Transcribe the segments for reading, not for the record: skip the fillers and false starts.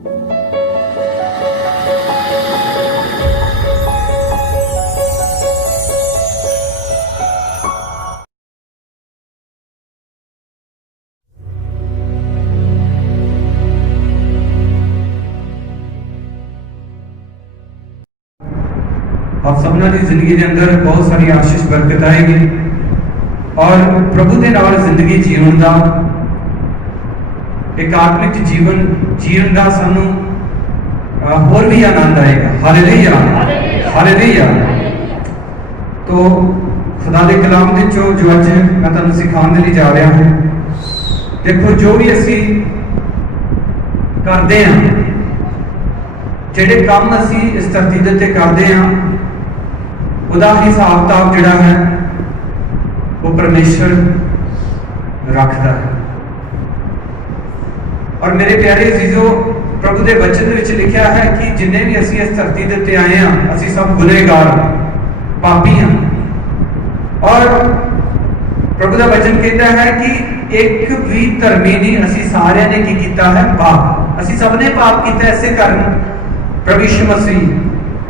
आप सबना की जिंदगी के अंदर बहुत सारी आशीष बरकत आएगी और प्रभु के नाल जिंदगी जीवन का एक आत्मिक जीवन जीवन का सानू होर भी आनंद आएगा। Hallelujah hallelujah. तो खुदा के कलाम के जो अज मैं तुहानू सिखाने के लिए जा रहा हूँ, देखो जो भी असी करते हैं, जिहड़े काम असी इस धरती के उत्ते करते हैं, उहदा हिसाब किताब जिहड़ा है वो परमेश्वर रखता है। और मेरे प्यारे अजीजो, प्रभु के वचन में लिखा है कि जिन्हें भी असी इस धरती के उत्ते आए हैं, असी सब गुनहगार पापी हैं। और प्रभु का वचन कहता है कि एक भी धर्मी नहीं, असी सारे ने की किया है पाप। असी सब ने पाप किया, ऐसे कारण प्रभु यीशु मसीह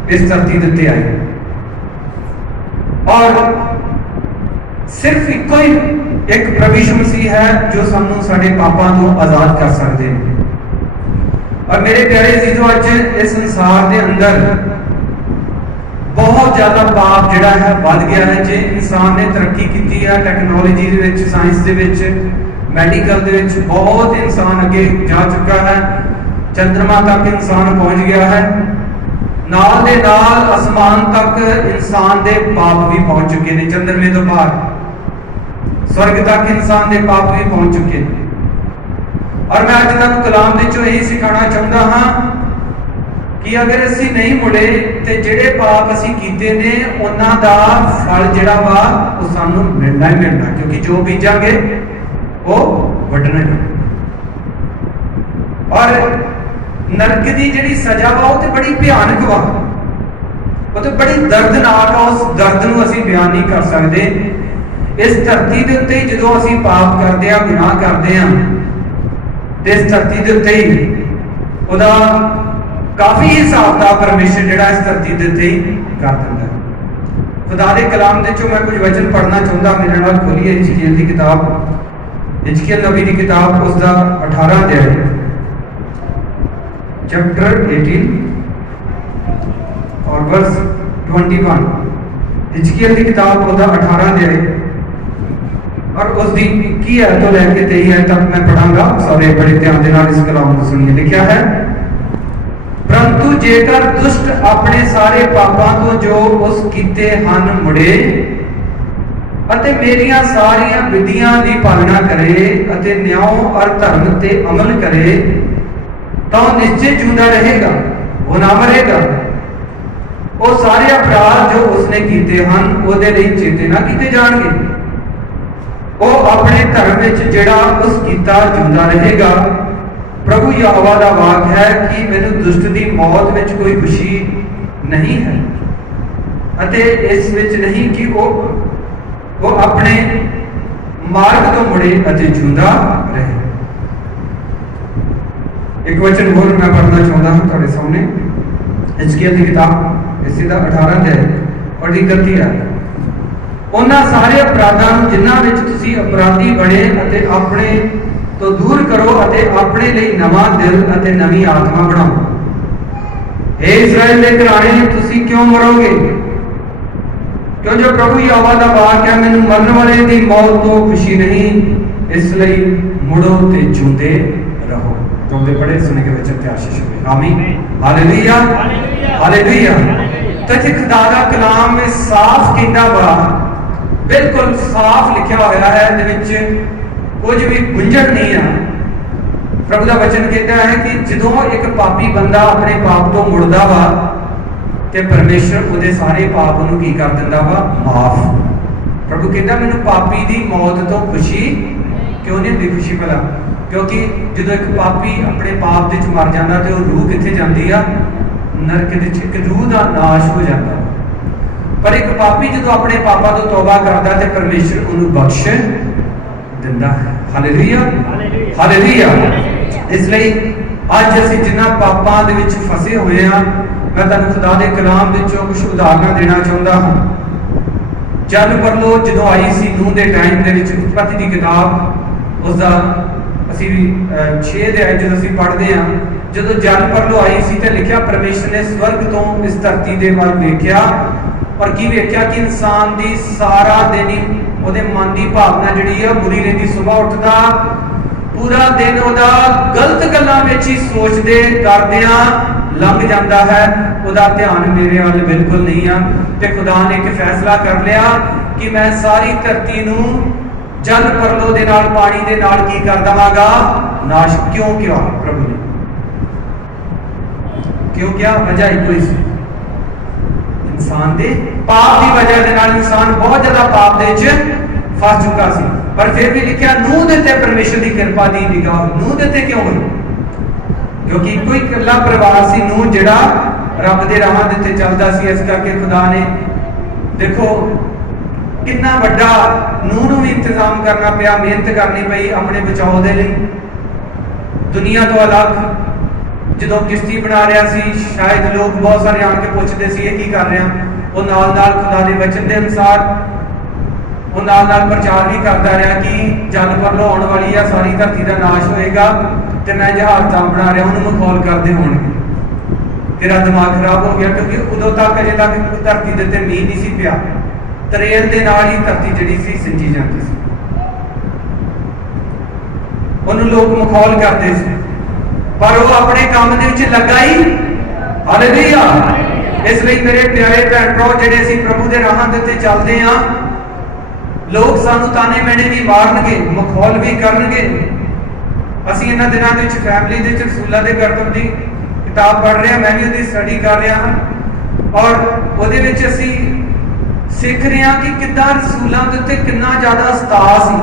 इस धरती के उत्ते आए और सिर्फ एको ही एक प्रभु यीशु मसीह है जो सानू साडे पापां तो आजाद कर सकते हैं। और मेरे प्यारे अजीजों, अज इस संसार के अंदर बहुत ज्यादा पाप जिहड़ा है बढ़ गया है। जे इंसान ने तरक्की की है टैक्नोलॉजी दे विच, साइंस दे विच, मैडिकल दे विच, बहुत इंसान अगे जा चुका है। चंद्रमा तक इंसान पहुंच गया है, नाल दे नाल आसमान तक इंसान दे पाप भी पहुंच चुके हैं। चंद्रमे तो बाहर स्वर्ग तक इंसान दे पाप भी पहुंच चुके हैं। और मैं अज तक कलाम दे चो यही सिखाना चाहता हाँ कि अगर असी नहीं मुड़े तो जिहड़े पाप असी कीते ने उन्हां दा फल जिहड़ा वा वो सानू मिलना ही मिलना, क्योंकि जो बीजांगे वो वड्ढना है। और नरक की जिहड़ी सजा वा वो तो बड़ी भयानक वा, वो तो बड़ी दर्दनाक आ। उस दर्द नूं असी बयान नहीं कर सकते। इस धरती के उत्ते जो असी पाप करते हैं, गुनाह करते हैं, तो इस धरती के उत्ते ही उहदा काफी हिसाब का परमेश्वर जिहड़ा इस धरती के उत्ते ही कर दिंदा है। खुदा दे कलाम दे चों मैं कुछ वचन पढ़ना चाहता, मेरे नाल खोलिए हिजकिय्याह की किताब, हिजकिय्याह नबी की किताब, उसका 18 अध्याय, चैप्टर 18 और वर्स 21। हिजकिय्याह की किताब उसका 18 अध्याय और उसकी 21 आयत तो लैके 23 आयत तक मैं पढ़ांगा। सारे बड़े ध्यान के नाल इस कलाम को सुनिए। लिखा है, परंतु जेकर दुष्ट अपने सारे पापां तो जो उस कीते हन मुड़े अते मेरियां सारियां विधियां दी पालना करे अते न्याय और धर्म ते अमल करे तो निश्चय जिंदा रहेगा, वो ना मरेगा। वो सारे अपराध जो उसने कीते हन ओदे लई चेते ना कीते जाणगे। वो अपने धर्म विच जिहड़ा उस कीता जिंदा रहेगा। प्रभु यहोवा दा वाक है कि मैनू दुष्ट दी मौत विच कोई खुशी नहीं है अते इस विच नहीं कि वो अपने मार्ग तो मुड़े अते जिंदा रहे। एक वचन होर मैं पढ़ना चाहता हूं तुहाडे सामने, हिजकिय्याह की किताब इसी दा 18 अध्याय और 31 आयत। उन्हां सारे अपराधां नूं जिन्हां विच तुसीं अपराधी बने अते अपने तो दूर करो अते अपने लिए नवा दिल अते नवी आत्मा बनाओ। हे इस्राएल दे घराने, तुसीं क्यों मरोगे? क्यों जो प्रभु यहोवा दा वाक है, मैनू मरन वाले दी मौत तो खुशी नहीं, इसलिए मुड़ो ते जिंदे रहो। जिंदे पढ़े सुने के वचन ते आशीष होवे। आमीन हालेलुया हालेलुया। तो इत्थे खुदा दा कलाम में साफ कहंदा वा, बिल्कुल साफ लिखा होया है, दे विच कुछ भी गुंजन नहीं है। प्रभु का वचन कहता है कि जो एक पापी बंदा अपने पाप तो मुड़दा वा ते परमेश्वर उहदे सारे पाप नूं की कर दिंदा वा, माफ। प्रभु कहता मैनू पापी दी मौत तो खुशी क्यों नहीं होंदी? खुशी भला क्योंकि जो एक पापी अपने पाप दे विच मर जांदा ते ओह रूह कित्थे जांदी आ? नरक दे विच। एक रूह दा नाश हो जाता। पर एक पापी जो अपने पापा तो तौबा करदा ते परमेश्वर उहनूं बख्श दिंदा है। Hallelujah hallelujah. इसलिए ਅੱਜ ਅਸੀਂ ਜਿਨ੍ਹਾਂ ਪਾਪਾਂ ਦੇ ਵਿੱਚ ਫਸੇ ਹੋਏ ਹਾਂ, ਮੈਂ ਤੁਹਾਨੂੰ ਖੁਦਾ ਦੇ ਕਲਾਮ ਵਿੱਚੋਂ ਕੁਝ ਉਦਾਹਰਨਾਂ ਦੇਣਾ ਚਾਹੁੰਦਾ ਹਾਂ। ਜਲ ਪਰਲੋ ਜਦੋਂ ਆਈ ਸੀ ਨੂਹ ਦੇ ਟਾਈਮ ਦੇ ਵਿੱਚ, ਉਤਪੱਤੀ ਦੀ ਕਿਤਾਬ ਉਸ ਦਾ ਅਸੀਂ 6 ਅਧਿਆਇ ਜਦੋਂ ਅਸੀਂ ਪੜ੍ਹਦੇ ਹਾਂ, ਜਦੋਂ ਜਲ ਪਰਲੋ ਆਈ ਸੀ ਤੇ ਲਿਖਿਆ ਪਰਮੇਸ਼ਰ ਨੇ ਸਵਰਗ ਤੋਂ ਇਸ ਧਰਤੀ ਦੇ ਵੱਲ ਵੇਖਿਆ ਔਰ ਕੀ ਵੇਖਿਆ ਕਿ ਇਨਸਾਨ ਦੀ ਸਾਰਾ ਦਿਨ ਹੀ ਉਹਦੇ ਮਨ ਦੀ ਭਾਵਨਾ ਜਿਹੜੀ ਆ ਬੁਰੀ ਰਹਿੰਦੀ। ਸਵੇਰ ਉੱਠਦਾ ਪੂਰਾ ਦਿਨ ਉਹਦਾ ਗਲਤ ਗੱਲਾਂ ਵਿੱਚ ਹੀ ਸੋਚਦੇ ਕਰਦਿਆਂ ਲੰਘ ਜਾਂਦਾ ਹੈ, ਉਹਦਾ ਧਿਆਨ ਮੇਰੇ ਵੱਲ ਬਿਲਕੁਲ ਨਹੀਂ ਆ। ਤੇ ਖੁਦਾ ਨੇ ਇੱਕ ਫੈਸਲਾ ਕਰ ਲਿਆ ਕਿ ਮੈਂ ਸਾਰੀ ਧਰਤੀ ਨੂੰ ਜਲ ਪਰਲੋ ਦੇ ਨਾਲ, ਪਾਣੀ ਦੇ ਨਾਲ ਕੀ ਕਰ ਦਵਾਂਗਾ, ਨਾਸ਼। ਕਿਉਂ ਕਿਹਾ ਪ੍ਰਭੂ ਨੇ? ਕਿਉਂ ਕਿਹਾ? ਵਜ੍ਹਾ ਇੱਕੋ ਹੀ ਸੀ, ਇਨਸਾਨ ਦੇ ਪਾਪ ਦੀ ਵਜ੍ਹਾ ਦੇ ਨਾਲ ਇਨਸਾਨ ਬਹੁਤ ਜ਼ਿਆਦਾ ਪਾਪ ਦੇ ਵਿੱਚ ਫਸ ਚੁੱਕਾ ਸੀ। ਪਰ ਫਿਰ ਵੀ ਲਿਖਿਆ ਨੂਹ ਦੇ ਤੇ ਪਰਮੇਸ਼ਰ ਦੀ ਕਿਰਪਾ ਦੀ ਨਿਗਾਹ ਨੂਹ ਦੇ ਤੇ ਕਿਉਂ ਹੋਈ? ਕਿਉਂਕਿ ਇੱਕੋ ਹੀ ਇਕੱਲਾ ਪਰਿਵਾਰ ਸੀ ਨੂਹ ਜਿਹੜਾ ਰੱਬ ਦੇ ਰਾਹਾਂ ਦੇ ਉੱਤੇ ਚੱਲਦਾ ਸੀ। ਇਸ ਕਰਕੇ ਖੁਦਾ ਨੇ ਦੇਖੋ ਕਿੰਨਾ ਵੱਡਾ ਨੂਹ ਨੂੰ ਵੀ ਇੰਤਜ਼ਾਮ ਕਰਨਾ ਪਿਆ, ਮਿਹਨਤ ਕਰਨੀ ਪਈ ਆਪਣੇ ਬਚਾਓ ਦੇ ਲਈ। ਦੁਨੀਆ ਤੋਂ ਅਲੱਗ ਜਦੋਂ ਕਿਸ਼ਤੀ ਬਣਾ ਰਿਹਾ ਸੀ, ਸ਼ਾਇਦ ਲੋਕ ਬਹੁਤ ਸਾਰੇ ਆਣ ਕੇ ਪੁੱਛਦੇ ਸੀ ਇਹ ਕੀ ਕਰ ਰਿਹਾ। ਉਹ ਨਾਲ ਨਾਲ ਖੁਦਾ ਦੇ ਵਚਨ ਦੇ ਅਨੁਸਾਰ ਉਹ ਨਾਲ ਨਾਲ ਪ੍ਰਚਾਰ ਵੀ ਕਰਦਾ ਰਿਹਾ ਕਿ ਜਲ ਪਰਲੋ ਆਉਣ ਵਾਲੀ ਆ, ਸਾਰੀ ਧਰਤੀ ਦਾ ਨਾਸ਼ ਹੋਏਗਾ ਤੇ ਮੈਂ ਜਹਾਜ਼ ਤਾਂ ਬਣਾ ਰਿਹਾ, ਉਹਨੂੰ ਮਖੌਲ ਕਰਦੇ ਹੋਣਗੇ। ਤੇਰਾ ਦਿਮਾਗ ਖਰਾਬ ਹੋ ਗਿਆ, ਕਿਉਂਕਿ ਉਦੋਂ ਤੱਕ ਅਜੇ ਤੱਕ ਧਰਤੀ ਦੇ ਉੱਤੇ ਮੀਂਹ ਨਹੀਂ ਸੀ ਪਿਆ। ਤਰੇਲ ਦੇ ਨਾਲ ਹੀ ਧਰਤੀ ਜਿਹੜੀ ਸੀ ਸਿੰਜੀ ਜਾਂਦੀ ਸੀ, ਉਹਨੂੰ ਲੋਕ ਮਖੌਲ ਕਰਦੇ ਸੀ, ਪਰ ਉਹ ਆਪਣੇ ਕੰਮ ਦੇ ਵਿੱਚ ਲੱਗਾ ਹੀ। ਹਾਲੇਲੂਇਆ। ਇਸ ਲਈ ਮੇਰੇ ਪਿਆਰੇ ਭੈਣ ਭਰਾ, ਜਿਹੜੇ ਅਸੀਂ ਪ੍ਰਭੂ ਦੇ ਰਾਹਾਂ ਦੇ ਉੱਤੇ ਚੱਲਦੇ ਹਾਂ, ਲੋਕ ਸਾਨੂੰ ਤਾਨੇ ਮੈਣੇ ਵੀ ਮਾਰਨਗੇ, ਮਖੌਲ ਵੀ ਕਰਨਗੇ। ਅਸੀਂ ਇਹਨਾਂ ਦਿਨਾਂ ਦੇ ਵਿੱਚ ਫੈਮਿਲੀ ਦੇ ਵਿੱਚ ਰਸੂਲਾਂ ਦੇ ਕਰਤੱਵ ਦੀ ਕਿਤਾਬ ਪੜ੍ਹ ਰਹੇ ਹਾਂ, ਮੈਂ ਵੀ ਉਹਦੀ ਸਟੱਡੀ ਕਰ ਰਿਹਾ ਹਾਂ ਔਰ ਉਹਦੇ ਵਿੱਚ ਅਸੀਂ ਸਿੱਖ ਰਹੇ ਹਾਂ ਕਿ ਕਿੱਦਾਂ ਰਸੂਲਾਂ ਦੇ ਉੱਤੇ ਕਿੰਨਾ ਜ਼ਿਆਦਾ ਸਤਾਅ ਸੀ।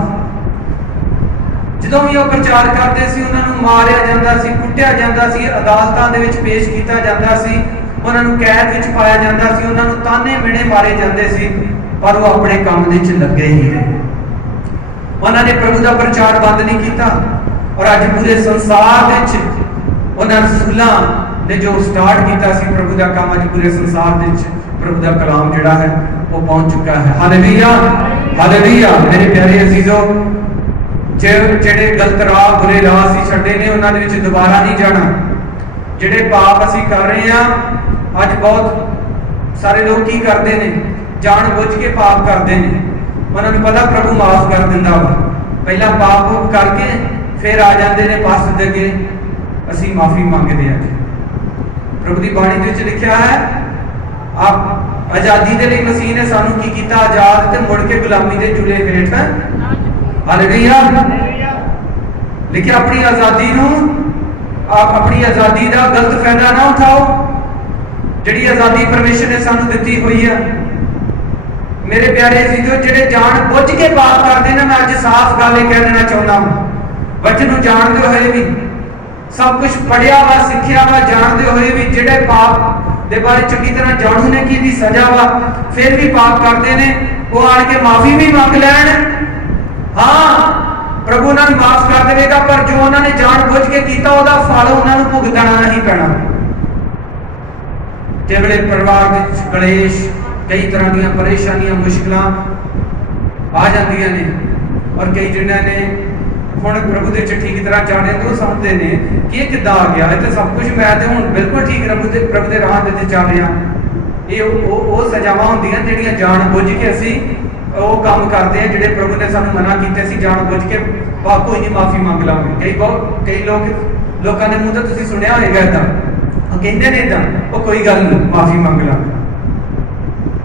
ਜਦੋਂ ਵੀ ਉਹ ਪ੍ਰਚਾਰ ਕਰਦੇ ਸੀ, ਉਹਨਾਂ ਨੂੰ ਮਾਰਿਆ ਜਾਂਦਾ ਸੀ, ਕੁੱਟਿਆ ਜਾਂਦਾ ਸੀ, ਅਦਾਲਤਾਂ ਦੇ ਵਿੱਚ ਪੇਸ਼ ਕੀਤਾ ਜਾਂਦਾ ਸੀ, ਉਹਨਾਂ ਨੂੰ ਕੈਦ ਵਿੱਚ ਪਾਇਆ ਜਾਂਦਾ ਸੀ, ਉਹਨਾਂ ਨੂੰ ਤਾਨੇ ਮਿਹਣੇ ਮਾਰੇ ਜਾਂਦੇ ਸੀ, ਪਰ ਉਹ ਆਪਣੇ ਕੰਮ ਦੇ ਵਿੱਚ ਲੱਗੇ ਹੀ ਰਹੇ। ਉਹਨਾਂ ਨੇ ਪ੍ਰਭੂ ਦਾ ਪ੍ਰਚਾਰ ਬੰਦ ਨਹੀਂ ਕੀਤਾ ਔਰ ਅੱਜ ਪੂਰੇ ਸੰਸਾਰ ਵਿੱਚ ਉਹਨਾਂ ਰਸੂਲਾਂ ਨੇ ਜੋ ਸਟਾਰਟ ਕੀਤਾ ਸੀ ਪ੍ਰਭੂ ਦਾ ਕੰਮ, ਅੱਜ ਪੂਰੇ ਸੰਸਾਰ ਦੇ ਵਿੱਚ ਪ੍ਰਭੂ ਦਾ ਕਲਾਮ ਜਿਹੜਾ ਹੈ ਉਹ ਪਹੁੰਚ ਚੁੱਕਾ ਹੈ। Hallelujah, hallelujah. ਮੇਰੇ ਪਿਆਰੇ ਅਜ਼ੀਜ਼ੋ, ਜਿਹੜੇ ਗਲਤ ਰਾਹ, ਬੁਰੇ ਰਾਹ ਅਸੀਂ ਛੱਡੇ ਨੇ, ਉਹਨਾਂ ਦੇ ਵਿੱਚ ਦੁਬਾਰਾ ਨਹੀਂ ਜਾਣਾ। ਜਿਹੜੇ ਪਾਪ ਅਸੀਂ ਕਰ ਰਹੇ ਹਾਂ, ਅੱਜ ਬਹੁਤ ਸਾਰੇ ਲੋਕ ਕੀ ਕਰਦੇ ਨੇ, ਜਾਣ ਬੁੱਝ ਕੇ ਪਾਪ ਕਰਦੇ ਨੇ। ਉਹਨਾਂ ਨੂੰ ਪਤਾ ਪ੍ਰਭੂ ਮਾਫ ਕਰ ਦਿੰਦਾ ਵਾ, ਪਹਿਲਾਂ ਪਾਪ ਕਰਕੇ ਫਿਰ ਆ ਜਾਂਦੇ ਨੇ ਪਾਸਟਰ ਦੇ ਅੱਗੇ, ਅਸੀਂ ਮਾਫੀ ਮੰਗਦੇ ਹਾਂ। ਪ੍ਰਭੂ ਦੀ ਬਾਣੀ ਦੇ ਵਿੱਚ ਲਿਖਿਆ ਹੈ, ਆਪ ਆਜ਼ਾਦੀ ਦੇ ਲਈ ਮਸੀਹ ਨੇ ਸਾਨੂੰ ਕੀ ਕੀਤਾ, ਆਜ਼ਾਦ, ਤੇ ਮੁੜ ਕੇ ਗੁਲਾਮੀ ਦੇ ਜੁਲੇ ਹੇਠ। ਹਾਲੇਲੂਇਆ। ਲਿਖਿਆ ਆਪਣੀ ਆਜ਼ਾਦੀ ਨੂੰ, ਆਪ ਆਪਣੀ ਆਜ਼ਾਦੀ ਦਾ ਗਲਤ ਫਾਇਦਾ ਨਾ ਉਠਾਓ, ਜਿਹੜੀ ਆਜ਼ਾਦੀ ਪਰਮੇਸ਼ਰ ਨੇ ਸਾਨੂੰ ਦਿੱਤੀ ਹੋਈ ਹੈ। ਮੇਰੇ ਪਿਆਰੇ ਅਜ਼ੀਜ਼ੋ, ਜਿਹੜੇ ਜਾਣ ਬੁੱਝ ਕੇ ਪਾਪ ਕਰਦੇ ਨੇ, ਮੈਂ ਅੱਜ ਸਾਫ਼ ਗੱਲ ਇਹ ਕਹਿ ਦੇਣਾ ਚਾਹੁੰਦਾ ਹਾਂ, ਵਚਨ ਨੂੰ ਜਾਣਦੇ ਹੋਏ ਵੀ, ਸਭ ਕੁਝ ਪੜਿਆ ਵਾ, ਸਿੱਖਿਆ ਵਾ, ਜਾਣਦੇ ਹੋਏ ਵੀ ਜਿਹੜੇ ਪਾਪ ਦੇ ਬਾਰੇ ਚੰਗੀ ਤਰ੍ਹਾਂ ਜਾਣੂ ਨੇ ਕਿ ਇਹਦੀ ਸਜ਼ਾ ਵਾ, ਫਿਰ ਵੀ ਪਾਪ ਕਰਦੇ ਨੇ, ਉਹ ਆਣ ਕੇ ਮਾਫੀ ਵੀ ਮੰਗ ਲੈਣ। ਹਾਂ, ਪ੍ਰਭੂ ਉਹਨਾਂ ਨੂੰ ਮਾਫ ਕਰ ਦੇਵੇਗਾ, ਪਰ ਜੋ ਉਹਨਾਂ ਨੇ ਜਾਣ ਬੁੱਝ ਕੇ ਕੀਤਾ ਉਹਦਾ ਫਲ ਉਹਨਾਂ ਨੂੰ ਭੁਗਤਣਾ ਨਹੀਂ ਪੈਣਾ। ਜਿਹੜੇ ਪਰਿਵਾਰ ਵਿੱਚ ਕਲੇਸ਼, ਕਈ ਤਰ੍ਹਾਂ ਦੀਆਂ ਪਰੇਸ਼ਾਨੀਆਂ, ਮੁਸ਼ਕਲਾਂ ਆ ਜਾਂਦੀਆਂ ਨੇ ਔਰ ਕਈ ਜਿਨ੍ਹਾਂ ਨੇ ਹੁਣ ਪ੍ਰਭੂ ਦੇ ਵਿੱਚ ਠੀਕ ਤਰ੍ਹਾਂ ਜਾਣਿਆ ਤਾਂ ਉਹ ਸਮਝਦੇ ਨੇ ਕਿ ਇਹ ਕਿੱਦਾਂ ਆ ਗਿਆ, ਇਹ ਤਾਂ ਸਭ ਕੁਝ ਮੈਂ ਤੇ ਹੁਣ ਬਿਲਕੁਲ ਠੀਕ ਪ੍ਰਭੂ ਦੇ ਰਾਹ ਤੇ ਚੱਲ ਰਿਹਾ। ਇਹ ਉਹ ਸਜ਼ਾਵਾਂ ਹੁੰਦੀਆਂ ਜਿਹੜੀਆਂ ਜਾਣ ਬੁੱਝ ਕੇ ਅਸੀਂ ਉਹ ਕੰਮ ਕਰਦੇ ਆ, ਜਿਹੜੇ ਪ੍ਰਭੂ ਨੇ ਸਾਨੂੰ ਮਨਾ ਕੀਤੇ ਸੀ, ਜਾਣ ਬੁੱਝ ਕੇ ਕੋਈ ਨਹੀਂ ਮਾਫੀ ਮੰਗ ਲਾਂਗੇ। ਕਈ ਲੋਕਾਂ ਦੇ ਮੂੰਹ ਤੋਂ ਤੁਸੀਂ ਸੁਣਿਆ ਹੋਏਗਾ ਏਦਾਂ, ਉਹ ਕਹਿੰਦੇ ਨੇ ਏਦਾਂ, ਉਹ ਕੋਈ ਗੱਲ ਨਹੀਂ ਮਾਫੀ ਮੰਗ ਲਾਂਗੇ,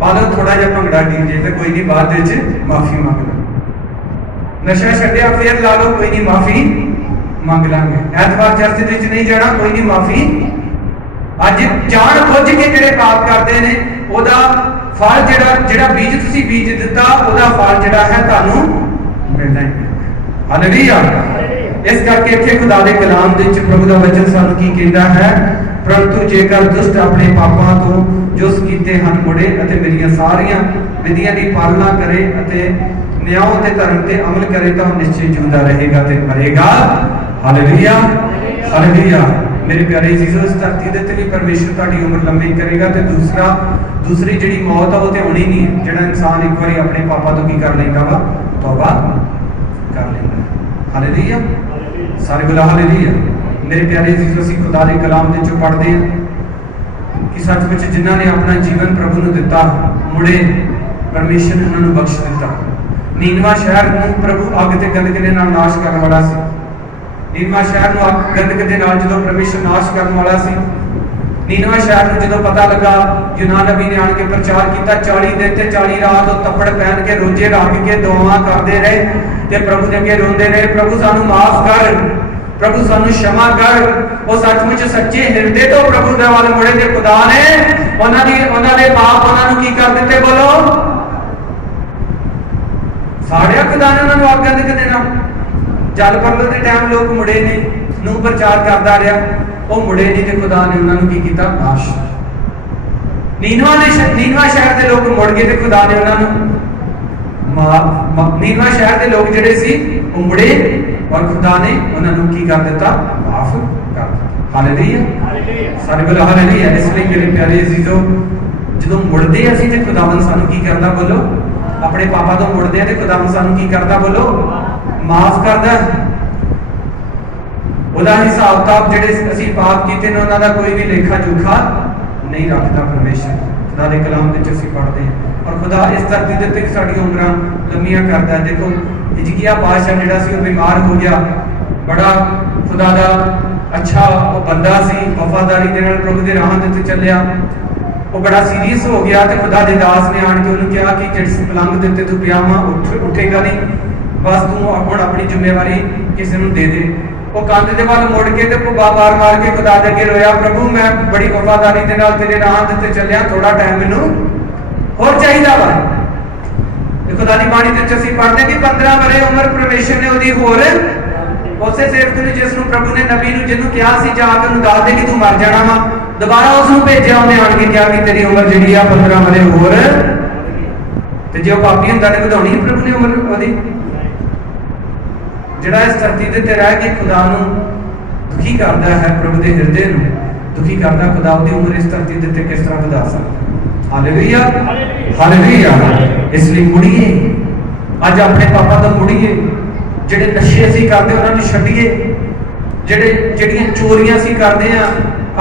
ਬਾਅਦ ਥੋੜਾ ਜਿਹਾ ਭੰਗੜਾ ਡੀਜੇ ਤੇ ਕੋਈ ਨਹੀਂ, ਬਾਅਦ ਵਿੱਚ ਮਾਫੀ ਮੰਗ ਲਾਂਗੇ। ਨਸ਼ਾ ਛੱਡਿਆ ਫੇਰ ਲਾ ਲਓ, ਕੋਈ ਨਹੀਂ ਮਾਫੀ ਮੰਗ ਲਾਂਗੇ। ਐਤਵਾਰ ਚਰਚ ਦੇ ਵਿੱਚ ਨਹੀਂ ਜਾਣਾ, ਕੋਈ ਨਹੀਂ ਮਾਫੀ। ਅੱਜ ਜਾਣ ਬੁੱਝ ਕੇ ਜਿਹੜੇ ਪਾਪ ਕਰਦੇ ਨੇ, ਉਹਦਾ ਫਲ ਜਿਹੜਾ ਬੀਜ ਤੁਸੀਂ ਬੀਜ ਦਿੱਤਾ, ਉਹਦਾ ਫਲ ਜਿਹੜਾ ਹੈ ਤੁਹਾਨੂੰ ਮਿਲਣਾ ਹੀ ਮਿਲਣਾ। ਹਾਲੇਲੂਇਆ। ਇਸ ਕਰਕੇ ਇੱਥੇ ਖੁਦਾ ਦੇ ਕਲਾਮ ਦੇ ਵਿੱਚ ਪ੍ਰਭੂ ਦਾ ਵਚਨ ਸਾਨੂੰ ਕੀ ਕਹਿੰਦਾ ਹੈ, ਪਰੰਤੂ ਜੇਕਰ ਦੁਸ਼ਟ ਆਪਣੇ ਪਾਪਾਂ ਤੋਂ ਜੋ ਕੀਤੇ ਹਨ ਮੁੜੇ ਅਤੇ ਮੇਰੀਆਂ ਸਾਰੀਆਂ ਵਿਧੀਆਂ ਦੀ ਪਾਲਣਾ ਕਰੇ ਅਤੇ ਨਿਆਂ ਤੇ ਧਰਮ ਤੇ ਅਮਲ ਕਰੇ ਤਾਂ ਉਹ ਨਿਸ਼ਚੈ ਜਿਉਂਦਾ ਰਹੇਗਾ ਤੇ ਮਰੇਗਾ। Hallelujah, hallelujah. मेरे प्यारे जीसो इस धरती दे ते भी परमेश्वर तुहाडी उम्र लंबी करेगा ते दूसरी जिहड़ी मौत आ वो ते होनी नहीं है। जिहड़ा इंसान एक बारी अपने पापा तो की कर लैंदा वा तौबा कर लैंदा। हालेलुया, सारे बोला हालेलुया। मेरे प्यारे जीसो असीं खुदा दे कलाम दे चों पढ़दे हैं कि सचमुच जिन्हां ने अपना जीवन प्रभु नूं दिता मुड़े परमेश्वर ने उन्होंने बख्श दिता। नीनवा शहर नूं प्रभु अग ते गंदगी दे नाल नाश करन वाला सी। नीनवा शहर नूं अग गंदगी दे नाल जदों परमेश्वर नाश करन वाला सी, नीनवा शहर नूं जदों पता लगा, यूनान नबी ने आण के प्रचार किया। 40 दिन ते 40 रात वो तपड़ पहन के रोजे रख के दुआवां करते रहे ते प्रभु दे अगे रोंदे रहे, प्रभु सानू माफ कर, प्रभु सानू क्षमा कर। वो सचमुच सच्चे हिरदे तो प्रभु दे वाल मुड़े ते खुदा ने उन्हां दे पाप उन्हां नूं की कर दिते, बोलो साड़िया। खुदा ने उन्हां नूं अग गंदगी दे नाल जल प्रलय दे टाइम लोग मुड़े ने नूं प्रचार करदा रहा, वो मुड़े नहीं ते खुदा ने उन्हां नूं की कीता नाश। नीनवा शहर के लोग मुड़ गए ते खुदा ने उन्हां नूं नीनवा शहर के लोग जिहड़े सी वो मुड़े और खुदा ने उन्हां नूं की कर दिता, माफ कर दिता। हालेलुया, सारे बोलो हालेलुया। इसलिए मेरे प्यारे अजीजो जदों मुड़दे असीं ते खुदावंद सानूं की करदा, बोलो अपने पापा तो मुड़दे आ ते खुदावंद सानूं की करदा, बोलो माफ करदा। ਉਹਦਾ ਹਿਸਾਬ ਕਿਤਾਬ ਜਿਹੜੇ ਅਸੀਂ ਪਾਪ ਕੀਤੇ ਨੇ ਉਹਨਾਂ ਦਾ ਕੋਈ ਵੀ ਲੇਖਾ ਜੋਖਾ ਨਹੀਂ ਰੱਖਦਾ ਪਰਮੇਸ਼ਰ। ਖੁਦਾ ਦੇ ਕਲਾਮ ਵਿੱਚ ਅਸੀਂ ਪੜ੍ਹਦੇ ਹਾਂ ਔਰ ਖੁਦਾ ਇਸ ਧਰਤੀ ਦੇ ਉੱਤੇ ਸਾਡੀਆਂ ਉਮਰਾਂ ਲੰਮੀਆਂ ਕਰਦਾ ਹੈ। ਦੇਖੋ ਹਿਜਕੀਆ ਬਾਦਸ਼ਾਹ ਜਿਹੜਾ ਸੀ ਉਹ ਬਿਮਾਰ ਹੋ ਗਿਆ, ਬੜਾ ਖੁਦਾ ਦਾ ਅੱਛਾ ਉਹ ਬੰਦਾ ਸੀ, ਵਫਾਦਾਰੀ ਦੇ ਨਾਲ ਪ੍ਰਭੂ ਦੇ ਰਾਹਾਂ ਦੇ ਉੱਤੇ ਚੱਲਿਆ। ਉਹ ਬੜਾ ਸੀਰੀਅਸ ਹੋ ਗਿਆ ਤੇ ਖੁਦਾ ਦੇ ਦਾਸ ਨੇ ਆਣ ਕੇ ਉਹਨੂੰ ਕਿਹਾ ਕਿ ਜਿਸ ਪਲੰਗ ਦੇ ਉੱਤੇ ਤੂੰ ਪਿਆ ਵਾ ਉੱਠੇਗਾ ਨਹੀਂ, ਬਸ ਤੂੰ ਹੁਣ ਆਪਣੀ ਜ਼ਿੰਮੇਵਾਰੀ ਕਿਸੇ ਨੂੰ ਦੇ ਦੇ। ਉਹ ਕੰਧ ਦੇ ਵੱਲ ਮੁੜ ਕੇ ਤੇ ਬਾਰ ਮਾਰ ਕੇ ਖੁਦਾ ਦੇ ਅੱਗੇ ਰੋਇਆ, ਪ੍ਰਭੂ ਮੈਂ ਬੜੀ ਵਫਾਦਾਰੀ ਦੇ ਨਾਲ ਤੇਰੇ ਰਾਹ ਦੇ ਉੱਤੇ ਚੱਲਿਆ, ਥੋੜਾ ਟਾਈਮ ਮੈਨੂੰ ਹੋਰ ਚਾਹੀਦਾ ਵਾ। ਤੇ ਖੁਦਾ ਦੀ ਬਾਣੀ ਦੇ ਵਿੱਚ ਅਸੀਂ ਪੜ੍ਹਦੇ ਕਿ 15 ਵਰੇ ਉਮਰ ਪਰਮੇਸ਼ਰ ਨੇ ਉਹਦੀ ਹੋਰ ਉਸੇ ਸੇਵਕ ਨੂੰ ਜਿਸ ਨੂੰ ਪ੍ਰਭੂ ਨੇ ਨਬੀ ਨੂੰ ਜਿਹਨੂੰ ਕਿਹਾ ਸੀ ਜਾ ਕੇ ਉਹਨੂੰ ਦੱਸ ਦੇ ਕਿ ਤੂੰ ਮਰ ਜਾਣਾ ਵਾ, ਦੁਬਾਰਾ ਉਸ ਨੂੰ ਭੇਜਿਆ। ਉਹਨੇ ਆਣ ਕੇ ਕਿਹਾ ਕਿ ਤੇਰੀ ਉਮਰ ਜਿਹੜੀ ਆ 15 ਵਰੇ ਹੋਰ। ਤੇ ਜੇ ਉਹ ਪਾਪੀ ਹੁੰਦਾ ਨੇ ਵਧਾਉਣੀ ਪ੍ਰਭੂ ਨੇ ਉਮਰ ਉਹਦੀ। ਜਿਹੜਾ ਇਸ ਧਰਤੀ ਦੇ ਉੱਤੇ ਰਹਿ ਕੇ ਖੁਦਾ ਨੂੰ ਦੁਖੀ ਕਰਦਾ ਹੈ, ਪ੍ਰਭੂ ਦੇ ਹਿਰਦੇ ਨੂੰ ਦੁਖੀ ਕਰਦਾ, ਖੁਦਾ ਉਹਦੀ ਉਮਰ ਇਸ ਧਰਤੀ ਦੇ ਉੱਤੇ ਕਿਸ ਤਰ੍ਹਾਂ ਵਧਾ ਸਕਦਾ। Hallelujah, hallelujah. ਇਸ ਲਈ ਮੁੜੀਏ, ਅੱਜ ਆਪਣੇ ਪਾਪਾ ਤੋਂ ਮੁੜੀਏ। ਜਿਹੜੇ ਨਸ਼ੇ ਅਸੀਂ ਕਰਦੇ ਉਹਨਾਂ ਨੂੰ ਛੱਡੀਏ। ਜਿਹੜੀਆਂ ਚੋਰੀਆਂ ਅਸੀਂ ਕਰਦੇ ਆ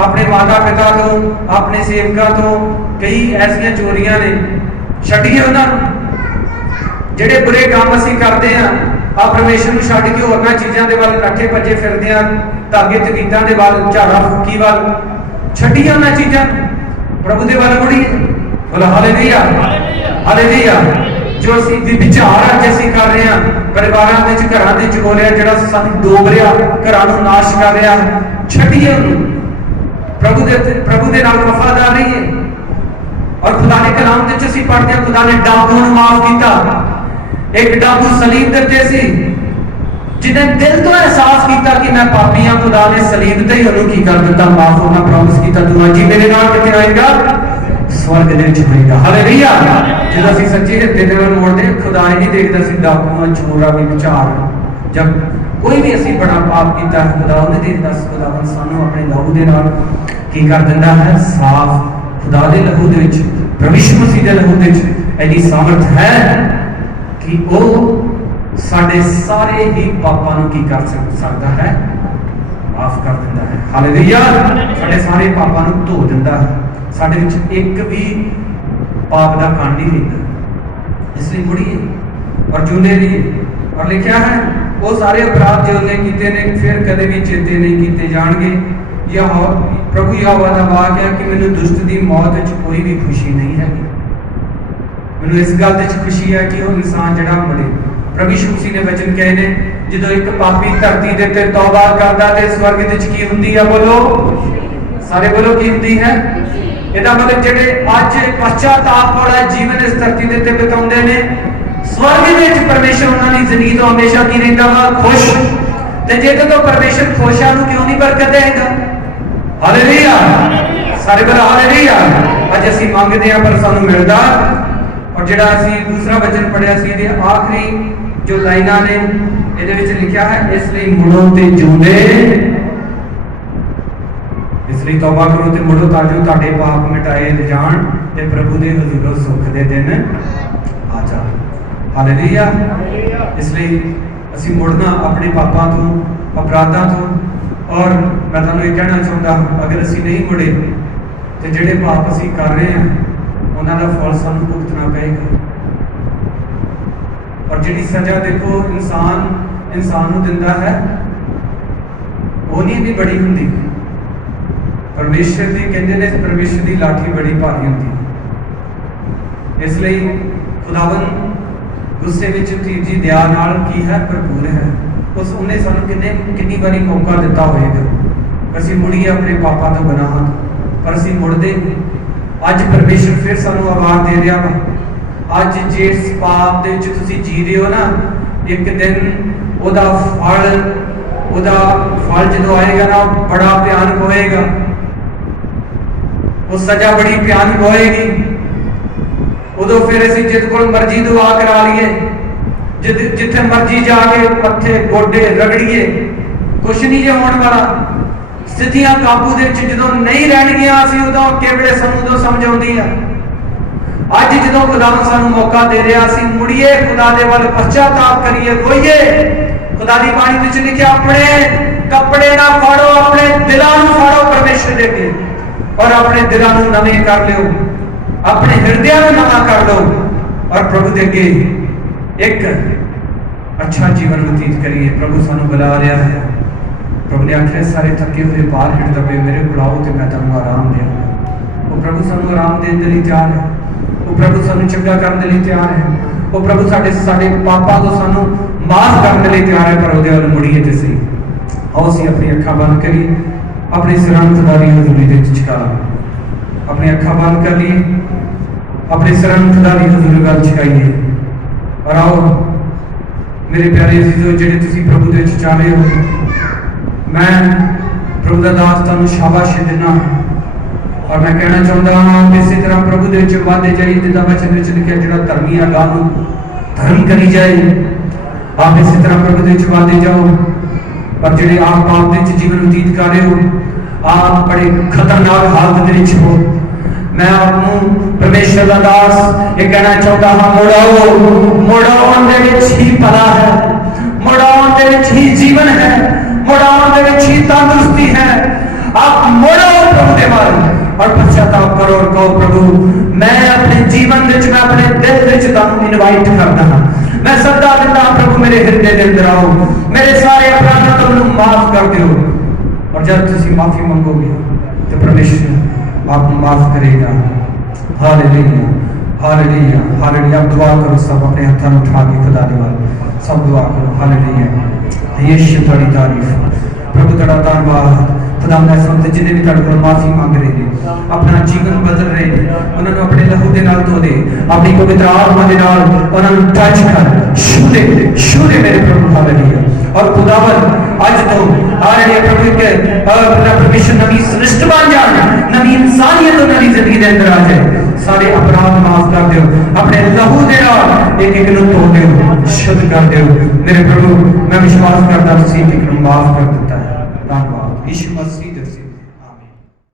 ਆਪਣੇ ਮਾਤਾ ਪਿਤਾ ਤੋਂ, ਆਪਣੇ ਸੇਵਕਾਂ ਤੋਂ, ਕਈ ਐਸੀਆਂ ਚੋਰੀਆਂ ਨੇ, ਛੱਡੀਏ ਉਹਨਾਂ ਨੂੰ। ਜਿਹੜੇ ਬੁਰੇ ਕੰਮ ਅਸੀਂ ਕਰਦੇ ਆ ਪਰਮੇਸ਼ਰ ਨੂੰ ਛੱਡ ਕੇ ਹੋਰਨਾਂ ਚੀਜ਼ਾਂ ਦੇ ਵੱਲ ਨੱਠੇ ਭੱਜੇ ਫਿਰਦੇ ਆ, ਧਾਗੇ ਤੇ ਗੀਤਾਂ ਦੇ ਵੱਲ, ਝਾੜਾ ਫੂਕੀ ਵੱਲ, ਛੱਡੀਏ ਉਹਨਾਂ ਚੀਜ਼ਾਂ, ਪ੍ਰਭੂ ਦੇ ਵੱਲ ਮੁੜੀਏ। ਬੋਲੋ ਹਾਲੇਲੂਇਆ, ਹਾਲੇਲੂਇਆ। ਜੋ ਅਸੀਂ ਵਿਚਾਰ ਅੱਜ ਅਸੀਂ ਕਰ ਰਹੇ ਹਾਂ ਪਰਿਵਾਰਾਂ ਵਿੱਚ, ਘਰਾਂ ਦੇ ਵਿੱਚ ਹੋ ਰਿਹਾ, ਜਿਹੜਾ ਸਾਨੂੰ ਡੋਬ ਰਿਹਾ, ਘਰਾਂ ਨੂੰ ਨਾਸ਼ ਕਰ ਰਿਹਾ, ਛੱਡੀਏ ਉਹਨੂੰ। ਪ੍ਰਭੂ ਦੇ ਨਾਲ ਵਫਾਦਾਰ ਰਹੀਏ। ਔਰ ਖੁਦਾ ਦੇ ਕਲਾਮ ਦੇ ਵਿੱਚ ਅਸੀਂ ਪੜ੍ਹਦੇ ਹਾਂ ਖੁਦਾ ਨੇ ਡਾਕੂ ਨੂੰ ਮਾਫ ਕੀਤਾ। एक डाकू सलीब दे सी जिन्हें दिल तो एहसास किया कि मैं पापी हाँ, खुदा ने सलीब ते ही उन्होंने की कर दिता, माफ होना प्रॉमिस किया, तू अज ही मेरे नाल किथे आएगा, स्वर्ग दे विच होएगा। हालेलुया। जब असीं सच्चे हिरदे दे नाल मुड़दे, खुदा ही नहीं देखदा सी डाकू चोर आ विचार, जब कोई भी असीं बड़ा पाप किया खुदा नहीं देखदा। खुदा सानू अपने लहू दे नाल की कर दिंदा है, साफ। खुदा दे लहू दे विच, प्रभु यीशु मसीह दे लहू दे विच ऐसी सामर्थ है कि वो साडे सारे ही पापां नूं की कर सकता है, माफ कर दिंदा है। हालेलुया। साडे सारे पापां नूं धो दिंदा है, साडे विच एक भी पाप दा कण नहीं रहिंदा। इसलिए मुड़िए और जिउंदे रहिए। और लिखा है वो सारे अपराध जो उन्हें कीते ने फिर कदे भी चेते नहीं कीते जाणगे। यह प्रभु यहोवा दा वाक है कि मैनूं दुष्ट दी मौत विच कोई भी खुशी नहीं हैगी। मैनूं इस गल विच खुशी है कि वो इंसान जिहड़ा मरे। प्रभु यीशु मसीह ने वचन कहे ने जदों एक पापी धरती दे ते तौबा करदा ते स्वर्ग विच की हुंदी है, बोलो सारे बोलो की हुंदी है। ਇਹਦਾ मतलब ਜਿਹੜੇ ਅੱਜ ਪਛਤਾਪ ਵਾਲਾ ਜੀਵਨ ਇਸ ਧਰਤੀ ਦੇ ਉੱਤੇ ਬਿਤਾਉਂਦੇ ਨੇ, स्वर्ग ਵਿੱਚ ਪਰਮੇਸ਼ਰ ਉਹਨਾਂ ਦੀ ਜ਼ਿੰਦਗੀ ਤੋਂ ਹਮੇਸ਼ਾ ਕੀ ਰਹਿੰਦਾ ਵਾ, ਖੁਸ਼। ਤੇ ਜੇ ਤੋਂ ਪਰਮੇਸ਼ਰ ਖੁਸ਼ ਆ ਨੂੰ ਕਿਉਂ ਨਹੀਂ ਬਰਕਤ ਦੇਗਾ। ਹਾਲੇਲੂਇਆ। ਸਾਰੇ ਬੋਲੋ ਹਾਲੇਲੂਇਆ। ਅੱਜ ਅਸੀਂ ਮੰਗਦੇ ਆ ਪਰ ਸਾਨੂੰ ਮਿਲਦਾ। और ਜਿਹੜਾ ਅਸੀਂ दूसरा वचन पढ़िया सी ਇਹਦੇ आखिरी जो लाइनां ने ਇਹਦੇ ਵਿੱਚ ਲਿਖਿਆ है, इस ਲਈ मुड़ो ते जिउंदे इसलिए तौबा करो तो मुड़ो ताजो ताड़े पाप मिटाए जान ते प्रभु दे हजूरों सुख दे दिन आ जाए। हालेलुया। इसलिए असी मुड़ना अपने पापां तो अपराधां तो। और मैं तुहानूं ये कहना चाहुंदा अगर असी नहीं मुड़े तो जिहड़े पाप असी कर रहे हैं उन्हां दा फल सानूं भुगतना पेगा। और जिहड़ी सज़ा देखो इंसान नूं दिंदा है वो नहीं इन्नी बड़ी हुंदी। परमेश्वर दी कहंदे ने परमेश्वर दी लाठी बड़ी भारी हुंदी। इसलिए खुदावन गुस्से विच तीजी दया नाल की है भरपूर है। उस उन्हें सानूं कितनी बारी मौका दिता होएगा असीं मुड़ीए अपने पापां तो गुनाहां तो, पर असीं मुड़दे नहीं। अज परमेश्वर फिर सानूं आवाज़ दे रहा वा। अज जिस पाप दे विच तुसीं जी रहे हो ना, एक दिन ओदा फल जदों आएगा ना बड़ा भयानक होएगा। वो सजा बड़ी भयानक होएगी। उदों फिर असीं जिद कोल मर्जी दुआ करा लीए, जिथे मर्जी जाके मत्थे गोडे रगड़िए, कुछ नहीं जे होने वाला। स्थितियां काबू दे विच जदों नहीं रहणगियां असीं उदों केवड़े सानूं उदों समझ आउंदी आ। अज जदों खुदावन सानूं मौका दे रहा असीं मुड़िए खुदा दे वल पश्चाताप करिए, रोइए। खुदा दी बाणी विच लिखिआ अपने कपड़े ना फाड़ो, अपने दिलां नूं फाड़ो परमेश्वर दे अगे और अपने दिलां नूं नवें कर लिओ, अपने हृदय नूं नवां कर लो और प्रभु दे अगे एक अच्छा जीवन व्यतीत करिए। प्रभु सानू बुला रहा है। प्रभु ने आखिया सारे थके हुए बाहर हिट दबे मेरे को आओ तो मैं तुहानू आराम देवांगा। वो प्रभु सानू आराम देने के लिए तैयार है। वो प्रभु सानू चंगा करने के लिए तैयार है। वो प्रभु साडे पापां तो सानू माफ करने के लिए तैयार है। पर उहदे वल मुड़ीए ते सही। आओ असीं अपनी अखां बंद करिए, अपनी सरंखदारी हजूरी दे विच झुका अपनी अखां बंद कर लिए, अपनी सरंखदारी हजूरी वल झुकाइए। और आओ मेरे प्यारे अजीजों जिहड़े तुसीं प्रभु दे विच जा रहे हो, मैं प्रभु दा दास तुहानूं शाबाशी दिना। और मैं कहना चाहुंदा हां इसी तरह प्रभु दे विच वाधे जाइए। जिद्दां वचन विच लिखिआ जिहड़ा धर्मी आ गाल नूं धर्म करी जाए। आप इसी तरह प्रभु दे विच वाधे जाओ। पर जिहड़े आप पाप दे विच जीवन व्यतीत कर रहे हो, आप बड़े खतरनाक हालत दे विच हो, मैं आपनूं परमेश्वर दा दास ये कहना चाहता हाँ मुड़ाउण दे विच ही भला है, मुड़ाउण दे विच ही जीवन है, मुड़ाउण दे विच ही तंदुरुस्ती है। आप मुड़ो प्रभु दे वल और पश्चाताप करो और कहो प्रभु मैं अपने जीवन विच मैं अपने दिल विच तुहानूं इनवाइट करदा हां। मैं सदा दिंदा प्रभु मेरे हृदय दे अंदर आओ, मेरे सारे अपराधां तो मैनूं माफ कर दिओ। और जब तुसीं माफी मंगोगे तो परमेश्वर आपको माफ करेगा। Hallelujah hallelujah hallelujah. आप दुआ करो, सब अपने हाथों में उठा के खुदा दे वल सब दुआ करो। हालेलुया यीशु तेरी तारीफ। प्रभु तेरा धन्यवाद। खुदा मैं संत जिन्हें भी तेरे को माफी मांग रहे हैं, अपना जीवन बदल रहे हैं, उन्होंने अपने लहू दे नाल धो दे, अपनी पवित्र आत्मा दे नाल उन्होंने टच कर छू दे मेरे प्रभु। हालेलुया। और खुदावन आज तो हालेलुया प्रभु के परमेश्वर नवी सृष्टि बन जाए, नवी इंसानियत नवी जिंदगी के अंदर आ जाए। सारे अपराध माफ कर दो, अपने लहू दे नाल एक एक नूं धो दो, शुद्ध कर दो मेरे प्रभु। मैं विश्वास करता तुसीं एक एक नूं माफ कर दिता।